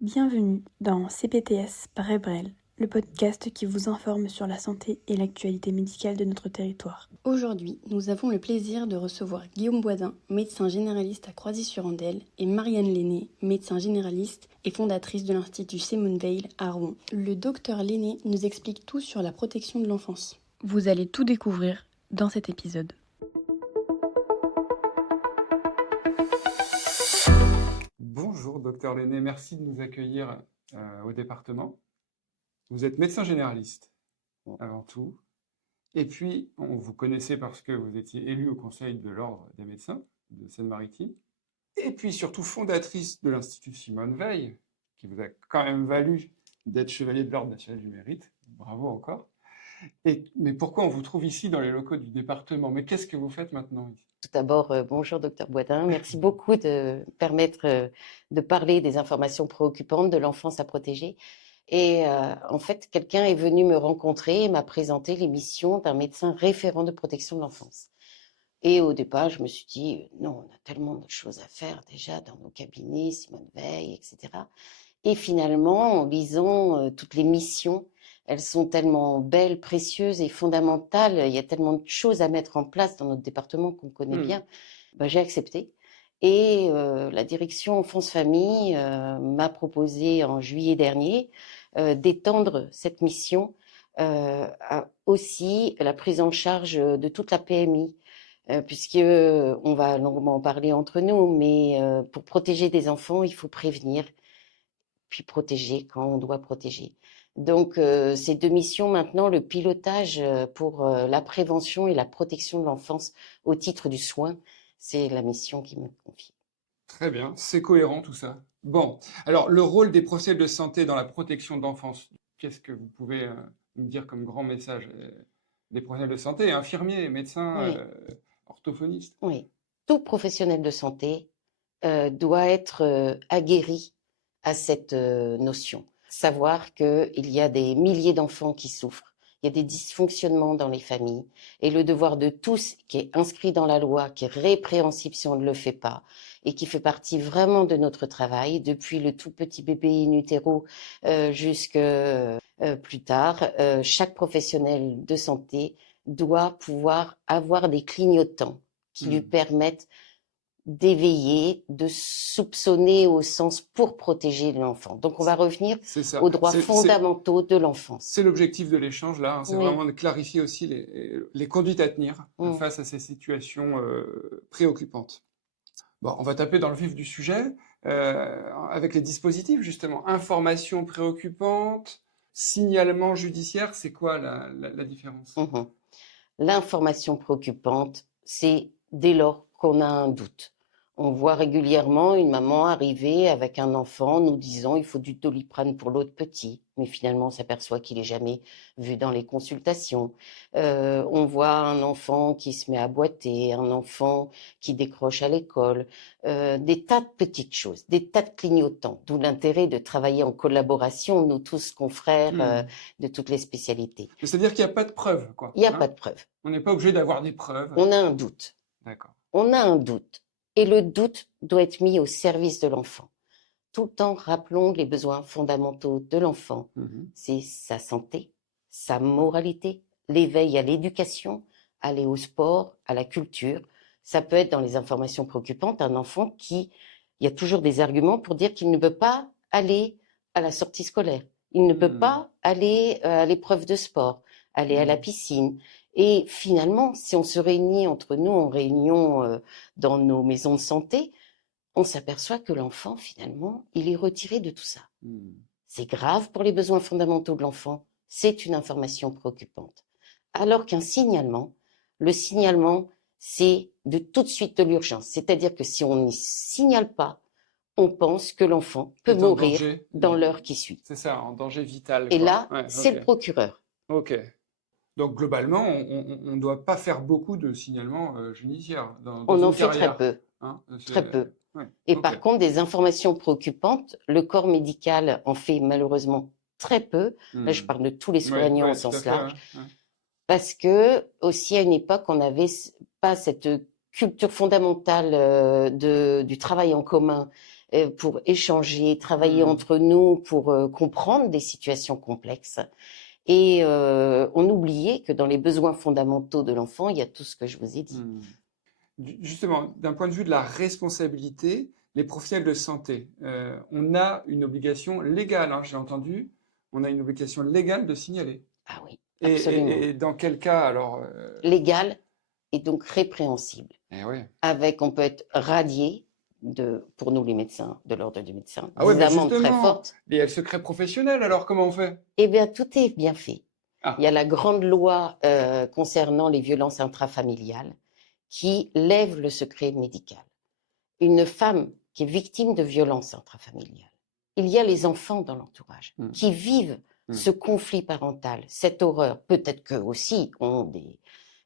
Bienvenue dans CPTS par Ebrel, le podcast qui vous informe sur la santé et l'actualité médicale de notre territoire. Aujourd'hui, nous avons le plaisir de recevoir Guillaume Boisdin, médecin généraliste à Croisy-sur-Andelle, et Marianne Lenné, médecin généraliste et fondatrice de l'Institut Simone Veil à Rouen. Le docteur Lenné nous explique tout sur la protection de l'enfance. Vous allez tout découvrir dans cet épisode. Bonjour, docteur Lenné, merci de nous accueillir au département. Vous êtes médecin généraliste, avant tout. Et puis, on vous connaissait parce que vous étiez élu au Conseil de l'Ordre des médecins de Seine-Maritime. Et puis, surtout, fondatrice de l'Institut Simone Veil, qui vous a quand même valu d'être chevalier de l'Ordre national du mérite. Bravo encore. Mais pourquoi on vous trouve ici dans les locaux du département? Mais qu'est-ce que vous faites maintenant ici? Tout d'abord, bonjour docteur Boisdin. Merci beaucoup de permettre de parler des informations préoccupantes de l'enfance à protéger. Et en fait, quelqu'un est venu me rencontrer et m'a présenté les missions d'un médecin référent de protection de l'enfance. Et au départ, je me suis dit, non, on a tellement de choses à faire déjà dans nos cabinets, Simone Veil, etc. Et finalement, en lisant toutes les missions, elles sont tellement belles, précieuses et fondamentales. Il y a tellement de choses à mettre en place dans notre département qu'on connaît bien. J'ai accepté. Et la direction Enfance Famille m'a proposé en juillet dernier d'étendre cette mission à aussi la prise en charge de toute la PMI. Puisque on va longuement en parler entre nous, mais pour protéger des enfants, il faut prévenir, puis protéger quand on doit protéger. Donc, ces deux missions, maintenant, le pilotage pour la prévention et la protection de l'enfance au titre du soin, c'est la mission qui me confie. Très bien, c'est cohérent tout ça. Bon, alors le rôle des professionnels de santé dans la protection de l'enfance, qu'est-ce que vous pouvez nous dire comme grand message des professionnels de santé, infirmiers, médecins, Oui. orthophonistes? Oui, tout professionnel de santé doit être aguerri à cette notion. Savoir qu'il y a des milliers d'enfants qui souffrent, il y a des dysfonctionnements dans les familles, et le devoir de tous qui est inscrit dans la loi, qui est répréhensible si on ne le fait pas, et qui fait partie vraiment de notre travail, depuis le tout petit bébé in utero jusque plus tard, chaque professionnel de santé doit pouvoir avoir des clignotants qui lui permettent d'éveiller, de soupçonner au sens pour protéger l'enfant. Donc on va revenir aux droits fondamentaux de l'enfance. C'est l'objectif de l'échange là, c'est Oui. vraiment de clarifier aussi les conduites à tenir face à ces situations préoccupantes. Bon, on va taper dans le vif du sujet avec les dispositifs justement. Information préoccupante, signalement judiciaire, c'est quoi la différence? L'information préoccupante, c'est dès lors qu'on a un doute. On voit régulièrement une maman arriver avec un enfant nous disant il faut du Doliprane pour l'autre petit, mais finalement on s'aperçoit qu'il n'est jamais vu dans les consultations. On voit un enfant qui se met à boiter, un enfant qui décroche à l'école, des tas de petites choses, des tas de clignotants, d'où l'intérêt de travailler en collaboration, nous tous confrères de toutes les spécialités. C'est-à-dire qu'il n'y a pas de preuve, quoi. Il n'y a pas de preuve. On n'est pas obligé d'avoir des preuves. On a un doute. D'accord. On a un doute. Et le doute doit être mis au service de l'enfant. Tout en rappelant les besoins fondamentaux de l'enfant. C'est sa santé, sa moralité, l'éveil à l'éducation, aller au sport, à la culture. Ça peut être dans les informations préoccupantes un enfant il y a toujours des arguments pour dire qu'il ne peut pas aller à la sortie scolaire. Il ne peut pas aller à l'épreuve de sport, aller à la piscine. Et finalement, si on se réunit entre nous en réunion dans nos maisons de santé, on s'aperçoit que l'enfant, finalement, il est retiré de tout ça. C'est grave pour les besoins fondamentaux de l'enfant, c'est une information préoccupante. Alors qu'un signalement, le signalement, c'est de tout de suite de l'urgence. C'est-à-dire que si on n'y signale pas, on pense que l'enfant peut mourir dans l'heure qui suit. C'est ça, en danger vital. Et là, c'est le procureur. Ok. Donc globalement, on ne doit pas faire beaucoup de signalements judiciaires dans on en une fait carrière. Très peu. Très peu. Et Ok. par contre, des informations préoccupantes, le corps médical en fait malheureusement très peu. Là, je parle de tous les soignants au sens large. Parce que, aussi à une époque, on n'avait pas cette culture fondamentale du travail en commun pour échanger, travailler Mmh. entre nous pour comprendre des situations complexes. Et on oubliait que dans les besoins fondamentaux de l'enfant, il y a tout ce que je vous ai dit. Mmh. Justement, d'un point de vue de la responsabilité, les professionnels de santé, on a une obligation légale, hein, j'ai entendu, on a une obligation légale de signaler. Ah oui, Et, absolument. et dans quel cas alors Légal et donc répréhensible. Eh ouais. On peut être radié pour nous les médecins, de l'ordre du médecin, Ah ouais, des mais amendes très justement, fortes. il y a le secret professionnel, alors comment on fait? Eh bien, tout est bien fait. Ah, Il y a la grande loi concernant les violences intrafamiliales qui lève le secret médical. Une femme qui est victime de violences intrafamiliales, il y a les enfants dans l'entourage Mm. qui vivent Mm. ce conflit parental, cette horreur. Peut-être qu'eux aussi ont des...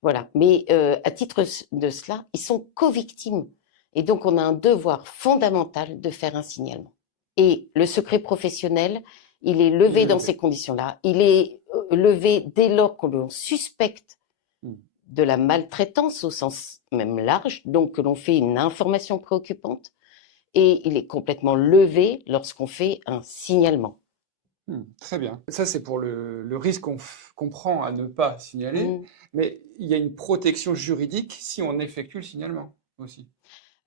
Voilà. Mais à titre de cela, ils sont co-victimes. Et donc, on a un devoir fondamental de faire un signalement. Et le secret professionnel, il est levé dans ces conditions-là. Il est levé dès lors que l'on suspecte Mm. de la maltraitance au sens même large, donc que l'on fait une information préoccupante, et il est complètement levé lorsqu'on fait un signalement. Très bien. Ça, c'est pour le risque qu'on prend à ne pas signaler, Mm. mais il y a une protection juridique si on effectue le signalement aussi.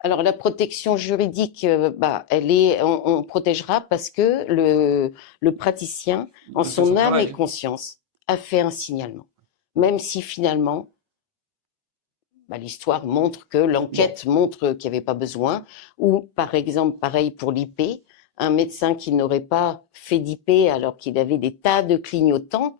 Alors la protection juridique, on protégera parce que le praticien, Il en a fait son son âme et travail. conscience, a fait un signalement. Même si finalement, l'histoire montre que l'enquête montre qu'il n'y avait pas besoin, ou par exemple, pareil pour l'IP, un médecin qui n'aurait pas fait d'IP alors qu'il avait des tas de clignotants,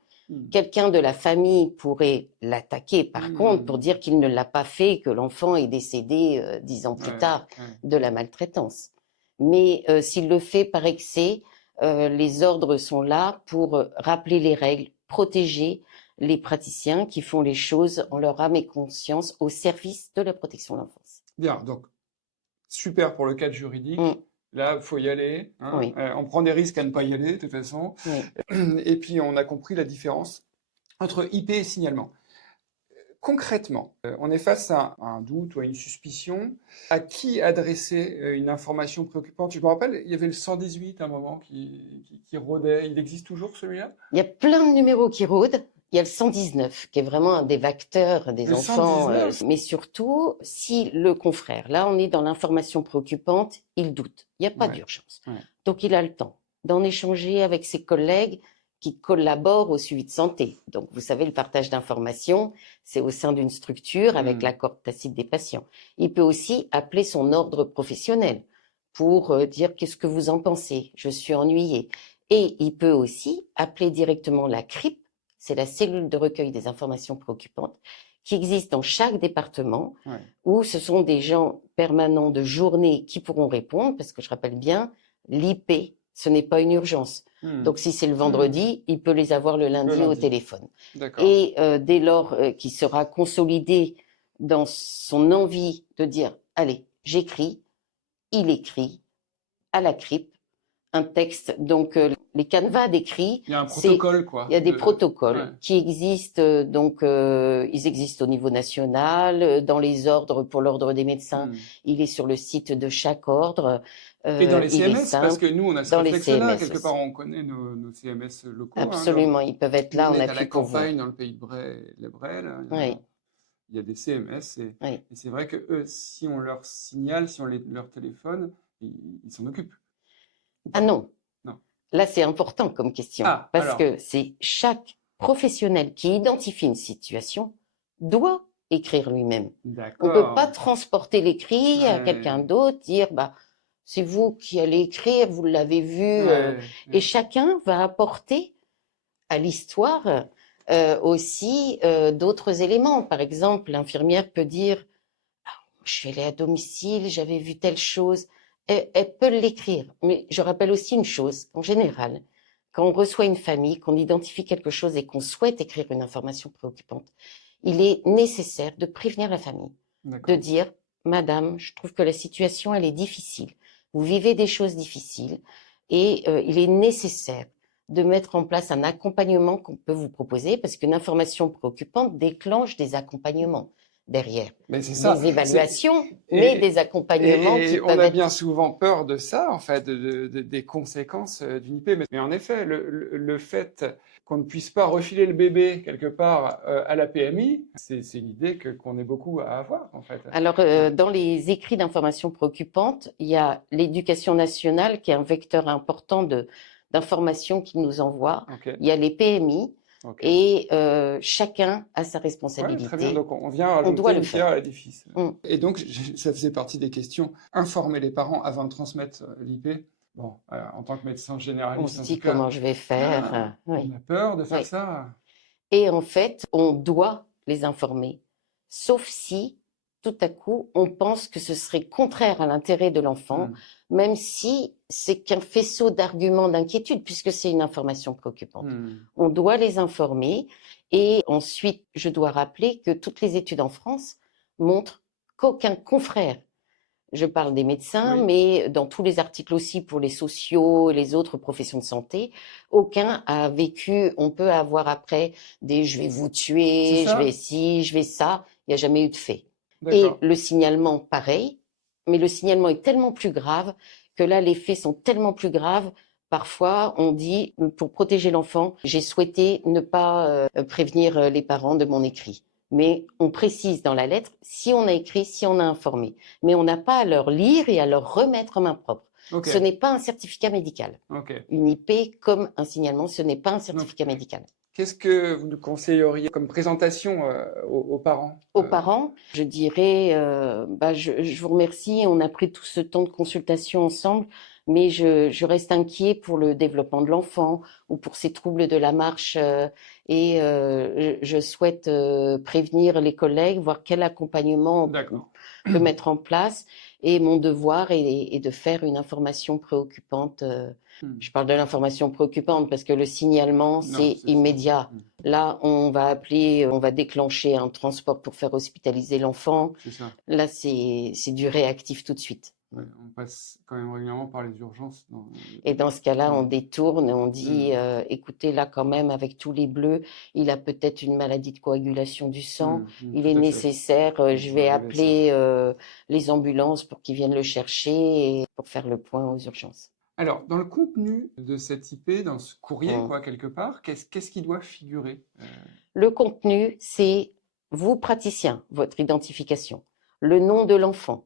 quelqu'un de la famille pourrait l'attaquer par contre pour dire qu'il ne l'a pas fait, que l'enfant est décédé 10 ans plus tard de la maltraitance. Mais s'il le fait par excès, les ordres sont là pour rappeler les règles, protéger les praticiens qui font les choses en leur âme et conscience au service de la protection de l'enfance. Bien, donc super pour le cadre juridique. Là, il faut y aller. Hein. Oui. On prend des risques à ne pas y aller, de toute façon. Oui. Et puis, on a compris la différence entre IP et signalement. Concrètement, on est face à un doute ou à une suspicion. À qui adresser une information préoccupante? Je me rappelle, il y avait le 118 à un moment qui rôdait. Il existe toujours celui-là? Il y a plein de numéros qui rôdent. Il y a le 119 qui est vraiment un des vecteurs des Le enfants. 119? Mais surtout, si le confrère, là on est dans l'information préoccupante, il doute. Il n'y a pas d'urgence. Ouais. Donc il a le temps d'en échanger avec ses collègues qui collaborent au suivi de santé. Donc vous savez, le partage d'informations, c'est au sein d'une structure avec l'accord tacite des patients. Il peut aussi appeler son ordre professionnel pour dire qu'est-ce que vous en pensez, je suis ennuyé. Et il peut aussi appeler directement la CRIP, c'est la cellule de recueil des informations préoccupantes, qui existe dans chaque département, où ce sont des gens permanents de journée qui pourront répondre, parce que je rappelle bien, l'IP, ce n'est pas une urgence. Donc si c'est le vendredi, il peut les avoir le lundi au téléphone. Et dès lors qu'il sera consolidé dans son envie de dire, allez, j'écris, il écrit à la CRIP un texte, donc les canevas d'écrit. Il y a un protocole, quoi. Il y a des protocoles qui existent, donc ils existent au niveau national, dans les ordres, pour l'ordre des médecins, il est sur le site de chaque ordre. Et dans les CMS, parce que nous, on a ce réflexe-là, quelque aussi. part, on connaît nos CMS locaux. Absolument, ils peuvent être là en appui pour vous. À la campagne, dans le pays de Brel, il y a des CMS, et c'est vrai que eux, si on leur signale, si on leur téléphone, ils s'en occupent. Ah non. Non. Là, c'est important comme question, parce que c'est chaque professionnel qui identifie une situation doit écrire lui-même. On ne peut pas transporter l'écrit à quelqu'un d'autre, dire c'est vous qui allez écrire, vous l'avez vu, et chacun va apporter à l'histoire aussi d'autres éléments. Par exemple, l'infirmière peut dire je suis allée à domicile, j'avais vu telle chose. Elle peut l'écrire, mais je rappelle aussi une chose, en général, quand on reçoit une famille, qu'on identifie quelque chose et qu'on souhaite écrire une information préoccupante, il est nécessaire de prévenir la famille, de dire « Madame, je trouve que la situation, elle est difficile. Vous vivez des choses difficiles et il est nécessaire de mettre en place un accompagnement qu'on peut vous proposer parce qu'une information préoccupante déclenche des accompagnements. derrière. Mais c'est ça. Des évaluations, Et- mais des accompagnements qui Et on peuvent a être... bien souvent peur de ça, en fait, des conséquences d'une IP. Mais en effet, le fait qu'on ne puisse pas refiler le bébé quelque part à la PMI, c'est une idée qu'on est beaucoup à avoir, en fait. Alors, dans les écrits d'informations préoccupantes, il y a l'éducation nationale qui est un vecteur important d'informations qu'il nous envoie. Ok, Il y a les PMI ok. et chacun a sa Ouais, très bien. responsabilité. Donc, on vient On doit rajouter le une pierre faire. à l'édifice. Mm. Et donc, ça faisait partie des questions. Informer les parents avant de transmettre l'IP. Bon, en tant que médecin On généraliste, se en dit tout cas, comment je vais faire. on Oui, a peur de faire oui. ça. Et en fait, on doit les informer, sauf si, tout à coup, on pense que ce serait contraire à l'intérêt de l'enfant, même si c'est qu'un faisceau d'arguments, d'inquiétude, puisque c'est une information préoccupante. On doit les informer. Et ensuite, je dois rappeler que toutes les études en France montrent qu'aucun confrère, je parle des médecins, Oui. mais dans tous les articles aussi pour les sociaux et les autres professions de santé, aucun a vécu, on peut avoir après des je vais vous C'est tuer, je ça? vais ci, je vais ça, il n'y a jamais eu de fait. Et D'accord. le signalement, pareil, mais le signalement est tellement plus grave que là, les faits sont tellement plus graves. Parfois, on dit, pour protéger l'enfant, j'ai souhaité ne pas prévenir les parents de mon écrit. Mais on précise dans la lettre si on a écrit, si on a informé. Mais on n'a pas à leur lire et à leur remettre en main propre. Ok, Ce n'est pas un certificat médical. ok. Une IP comme un signalement, ce n'est pas un certificat médical. Qu'est-ce que vous nous conseilleriez comme présentation aux parents? Aux parents, je dirais, je vous remercie, on a pris tout ce temps de consultation ensemble, mais je reste inquiet pour le développement de l'enfant ou pour ses troubles de la marche et je souhaite prévenir les collègues, voir quel accompagnement on D'accord. peut mettre en place. Et mon devoir est de faire une information préoccupante. Je parle de l'information préoccupante parce que le signalement, Non, c'est c'est immédiat. ça. Là, on va appeler, on va déclencher un transport pour faire hospitaliser l'enfant. C'est ça. Là, c'est du réactif tout de suite. Ouais, on passe quand même régulièrement par les urgences. Et dans ce cas-là, on Mm. détourne, on dit, écoutez, là quand même, avec tous les bleus, il a peut-être une maladie de coagulation du sang, il Tout est à fait. nécessaire, je peut vais arriver, appeler les ambulances pour qu'ils viennent le chercher et pour faire le point aux urgences. Alors, dans le contenu de cette IP, dans ce courrier, Mm. quoi, quelque part, qu'est-ce qui doit figurer? Le contenu, c'est vous, praticien, votre identification, le nom de l'enfant,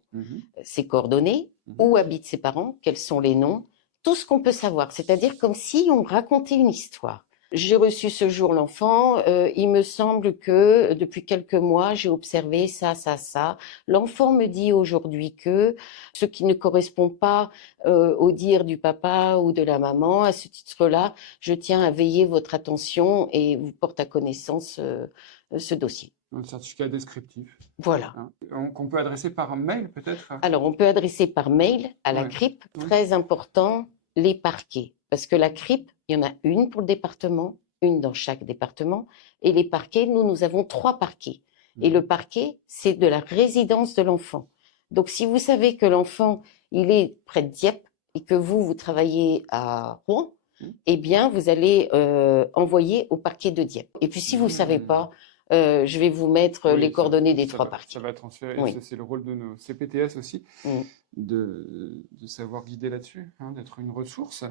ses coordonnées, où habitent ses parents, quels sont les noms, tout ce qu'on peut savoir, c'est-à-dire comme si on racontait une histoire. J'ai reçu ce jour l'enfant, il me semble que depuis quelques mois, j'ai observé ça, ça, ça. L'enfant me dit aujourd'hui que ce qui ne correspond pas au dire du papa ou de la maman, à ce titre-là, je tiens à veiller votre attention et vous porte à connaissance ce dossier. Un certificat descriptif. Voilà. Qu'on peut adresser par mail, peut-être? Alors, on peut adresser par mail à la Ouais. CRIP. Très important, les parquets. Parce que la CRIP, il y en a une pour le département, une dans chaque département. Et les parquets, nous avons 3 parquets. Et le parquet, c'est de la résidence de l'enfant. Donc, si vous savez que l'enfant, il est près de Dieppe et que vous travaillez à Rouen, eh bien, vous allez envoyer au parquet de Dieppe. Et puis, si vous ne savez pas, je vais vous mettre les coordonnées des 3 parquets. Ça va transférer. Oui. Ça, c'est le rôle de nos CPTS aussi, de savoir guider là-dessus, d'être une ressource.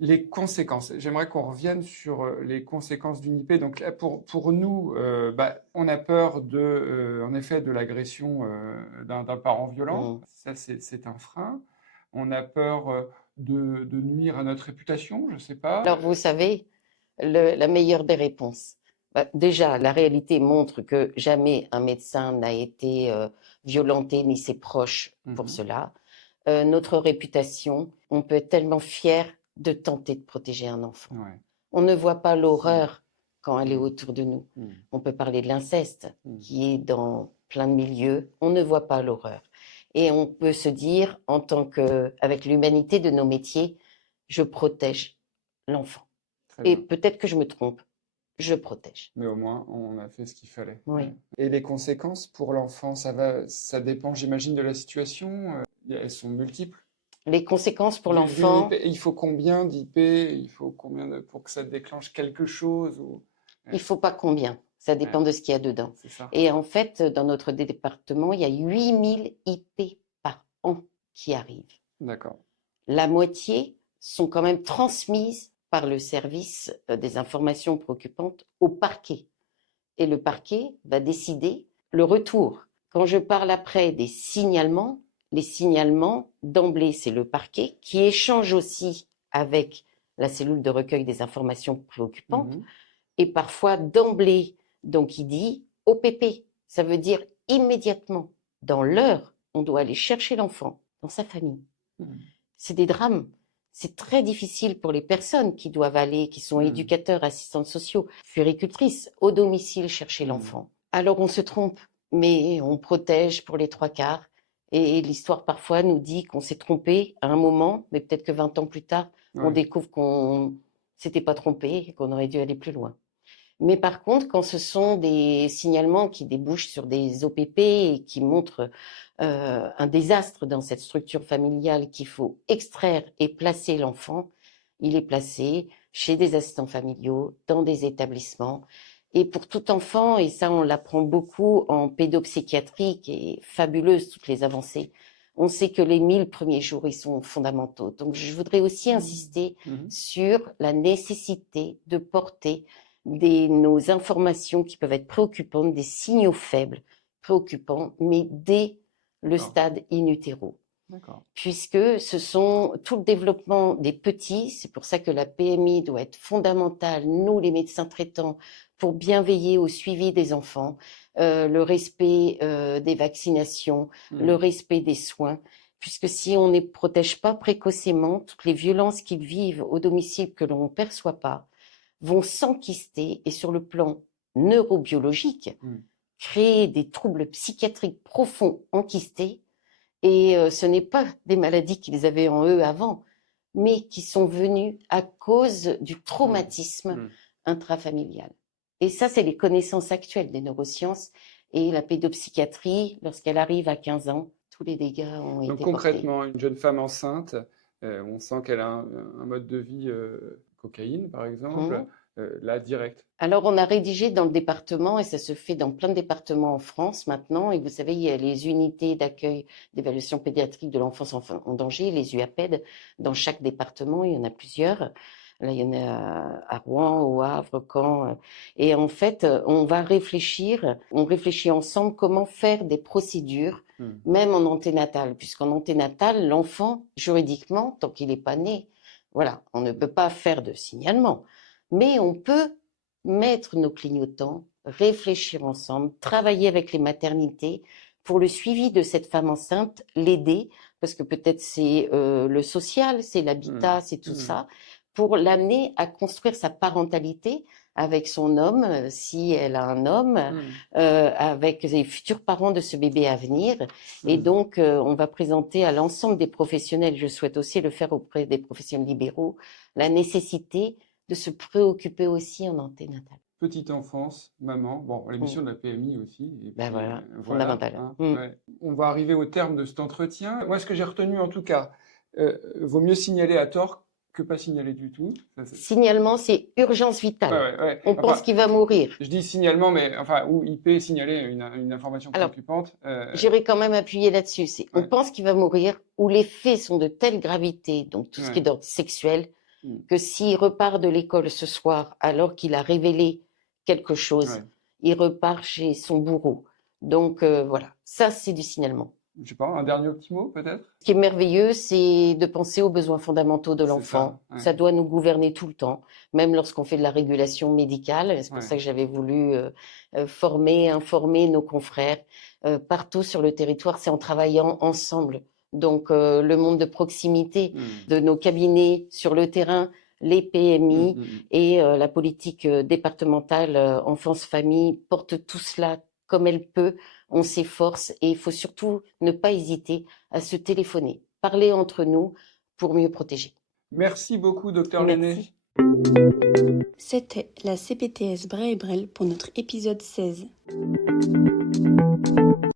Les conséquences. J'aimerais qu'on revienne sur les conséquences d'une IP. Donc là, pour nous, on a peur en effet, de l'agression d'un parent violent. Ça, c'est un frein. On a peur de nuire à notre réputation, je ne sais pas. Alors, vous savez, la meilleure des réponses. Déjà, la réalité montre que jamais un médecin n'a été violenté, ni ses proches pour cela. Notre réputation, on peut être tellement fier de tenter de protéger un enfant. Ouais. On ne voit pas l'horreur quand elle est autour de nous. On peut parler de l'inceste, qui est dans plein de milieux. On ne voit pas l'horreur. Et on peut se dire, avec l'humanité de nos métiers, je protège l'enfant. Et peut-être que je me trompe, je protège. Mais au moins, on a fait ce qu'il fallait. Oui. Et les conséquences pour l'enfant, ça dépend, j'imagine, de la situation. Elles sont multiples. Les conséquences pour l'enfant. Il faut combien d'IP? Il faut combien pour que ça déclenche quelque chose Ouais. Il ne faut pas combien. Ça dépend Ouais. de ce qu'il y a dedans. C'est ça. Et en fait, dans notre département, il y a 8000 IP par an qui arrivent. D'accord. La moitié sont quand même transmises par le service des informations préoccupantes au parquet. Et le parquet va décider le retour. Quand je parle après des signalements, les signalements, d'emblée, c'est le parquet qui échange aussi avec la cellule de recueil des informations préoccupantes. Mhm. Et parfois, d'emblée, donc il dit OPP. Ça veut dire immédiatement, dans l'heure, on doit aller chercher l'enfant dans sa famille. Mhm. C'est des drames. C'est très difficile pour les personnes qui doivent aller, qui sont éducateurs, assistantes sociaux, puéricultrices, au domicile chercher l'enfant. Alors on se trompe, mais on protège pour les 3/4. Et l'histoire parfois nous dit qu'on s'est trompé à un moment, mais peut-être que 20 ans plus tard, on Ouais. découvre qu'on s'était pas trompé et qu'on aurait dû aller plus loin. Mais par contre, quand ce sont des signalements qui débouchent sur des OPP et qui montrent un désastre dans cette structure familiale qu'il faut extraire et placer l'enfant, il est placé chez des assistants familiaux, dans des établissements. Et pour tout enfant, et ça on l'apprend beaucoup en pédopsychiatrie, qui est fabuleuse, toutes les avancées, on sait que les 1000 premiers jours, ils sont fondamentaux. Donc je voudrais aussi insister sur la nécessité de porter nos informations qui peuvent être préoccupantes, des signaux faibles, préoccupants, mais dès le stade in utero. D'accord. Puisque ce sont tout le développement des petits, c'est pour ça que la PMI doit être fondamentale, nous les médecins traitants, pour bien veiller au suivi des enfants, le respect des vaccinations, le respect des soins, puisque si on ne protège pas précocement, toutes les violences qu'ils vivent au domicile que l'on ne perçoit pas, vont s'enquister et sur le plan neurobiologique, créer des troubles psychiatriques profonds enquistés. Et ce n'est pas des maladies qu'ils avaient en eux avant, mais qui sont venues à cause du traumatisme intrafamilial. Et ça, c'est les connaissances actuelles des neurosciences. Et la pédopsychiatrie, lorsqu'elle arrive à 15 ans, tous les dégâts ont Donc été concrètement, une jeune femme enceinte, on sent qu'elle a un mode de vie cocaïne, par exemple, là, direct. Alors, on a rédigé dans le département, et ça se fait dans plein de départements en France maintenant, et vous savez, il y a les unités d'accueil d'évaluation pédiatrique de l'enfance en danger, les UAPED, dans chaque département, il y en a plusieurs. Là, il y en a à Rouen, au Havre, Caen. Et en fait, on réfléchit ensemble comment faire des procédures, même en anténatal, puisqu'en anténatal, l'enfant, juridiquement, tant qu'il n'est pas né, voilà, on ne peut pas faire de signalement. Mais on peut mettre nos clignotants, réfléchir ensemble, travailler avec les maternités pour le suivi de cette femme enceinte, l'aider, parce que peut-être c'est le social, c'est l'habitat, c'est tout ça, pour l'amener à construire sa parentalité avec son homme, si elle a un homme, avec les futurs parents de ce bébé à venir. Et donc, on va présenter à l'ensemble des professionnels, je souhaite aussi le faire auprès des professionnels libéraux, la nécessité de se préoccuper aussi en anténatal. Petite enfance, maman, bon, l'émission de la PMI aussi. Et puis, voilà, fondamental. Hein, ouais. On va arriver au terme de cet entretien. Moi, ce que j'ai retenu en tout cas, vaut mieux signaler à tort que pas signaler du tout. Signalement, c'est urgence vitale. Ouais. On pense qu'il va mourir. Je dis signalement, mais enfin, ou IP, signaler une information préoccupante. J'irai quand même appuyer là-dessus. On pense qu'il va mourir, ou les faits sont de telle gravité, donc tout ce qui est d'ordre sexuel, que s'il repart de l'école ce soir alors qu'il a révélé quelque chose, il repart chez son bourreau. Donc voilà, ça c'est du signalement. Je sais pas, un dernier petit mot peut-être ? Ce qui est merveilleux, c'est de penser aux besoins fondamentaux de l'enfant. Ça doit nous gouverner tout le temps, même lorsqu'on fait de la régulation médicale. C'est pour ça que j'avais voulu informer nos confrères partout sur le territoire. C'est en travaillant ensemble. Donc le monde de proximité de nos cabinets sur le terrain, les PMI et la politique départementale enfance-famille porte tout cela comme elle peut. On s'efforce et il faut surtout ne pas hésiter à se téléphoner, parler entre nous pour mieux protéger. Merci beaucoup, Dr Lenné. C'était la CPTS Bray et Brel pour notre épisode 16.